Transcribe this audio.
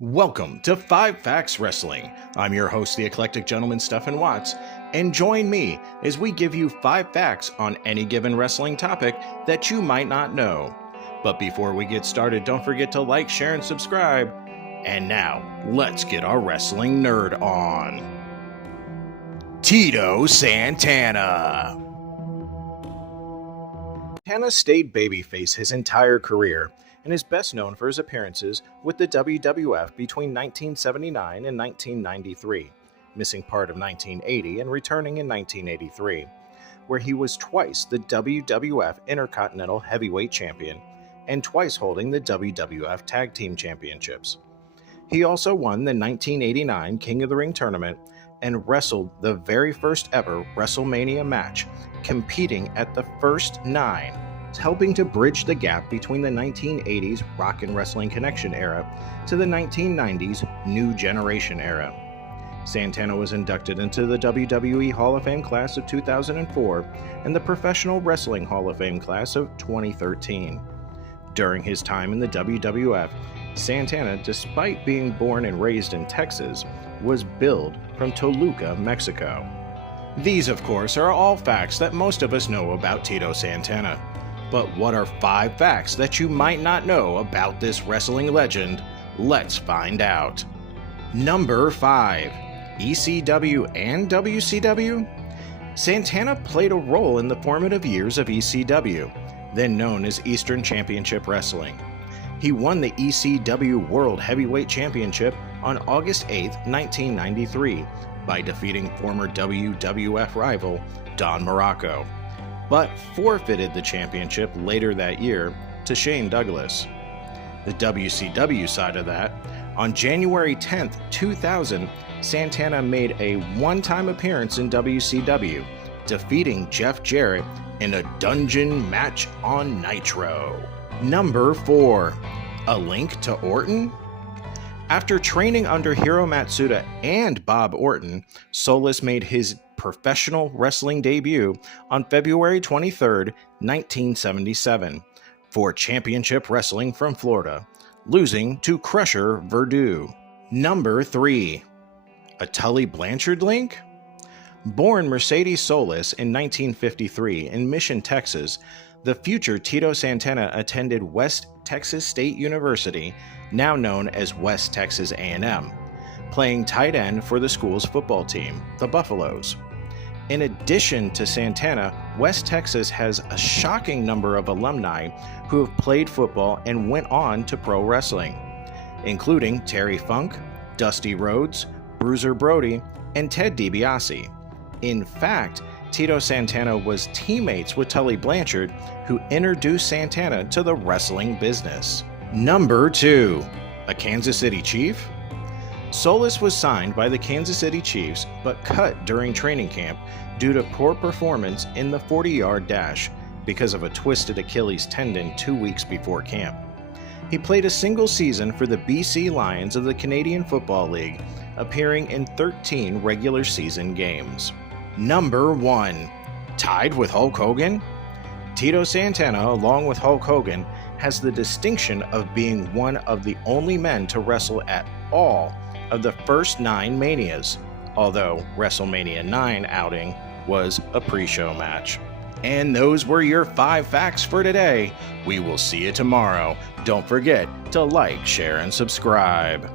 Welcome to 5 Facts Wrestling. I'm your host, the eclectic gentleman Stephen Watts, and join me as we give you 5 facts on any given wrestling topic that you might not know. But before we get started, don't forget to like, share, and subscribe. And now, let's get our wrestling nerd on. Tito Santana. Santana stayed babyface his entire career, and is best known for his appearances with the WWF between 1979 and 1993, missing part of 1980 and returning in 1983, where he was twice the WWF Intercontinental Heavyweight Champion and twice holding the WWF Tag Team Championships. He also won the 1989 King of the Ring tournament and wrestled the very first ever WrestleMania match, competing at the first 9, helping to bridge the gap between the 1980s Rock and Wrestling Connection era to the 1990s New Generation era. Santana was inducted into the WWE Hall of Fame class of 2004 and the Professional Wrestling Hall of Fame class of 2013. During his time in the WWF, Santana, despite being born and raised in Texas, was billed from Toluca, Mexico. These, of course, are all facts that most of us know about Tito Santana. But what are 5 facts that you might not know about this wrestling legend? Let's find out. Number 5. ECW and WCW? Santana played a role in the formative years of ECW, then known as Eastern Championship Wrestling. He won the ECW World Heavyweight Championship on August 8, 1993, by defeating former WWF rival Don Morocco, but forfeited the championship later that year to Shane Douglas. The WCW side of that, on January 10, 2000, Santana made a one-time appearance in WCW, defeating Jeff Jarrett in a dungeon match on Nitro. Number 4. A link to Orton? After training under Hiro Matsuda and Bob Orton, Solis made his professional wrestling debut on February 23, 1977, for Championship Wrestling from Florida, losing to Crusher Verdue. Number 3. A Tully Blanchard link? Born Mercedes Solis in 1953 in Mission, Texas, the future Tito Santana attended West Texas State University, now known as West Texas A&M, playing tight end for the school's football team, the Buffaloes. In addition to Santana, West Texas has a shocking number of alumni who have played football and went on to pro wrestling, including Terry Funk, Dusty Rhodes, Bruiser Brody, and Ted DiBiase. In fact, Tito Santana was teammates with Tully Blanchard, who introduced Santana to the wrestling business. Number 2. A Kansas City Chief? Solis was signed by the Kansas City Chiefs, but cut during training camp due to poor performance in the 40-yard dash because of a twisted Achilles tendon 2 weeks before camp. He played a single season for the BC Lions of the Canadian Football League, appearing in 13 regular season games. Number 1. Tied with Hulk Hogan? Tito Santana, along with Hulk Hogan, has the distinction of being one of the only men to wrestle at all of the first 9 Manias, although WrestleMania 9 outing was a pre-show match. And those were your 5 facts for today. We will see you tomorrow. Don't forget to like, share, and subscribe.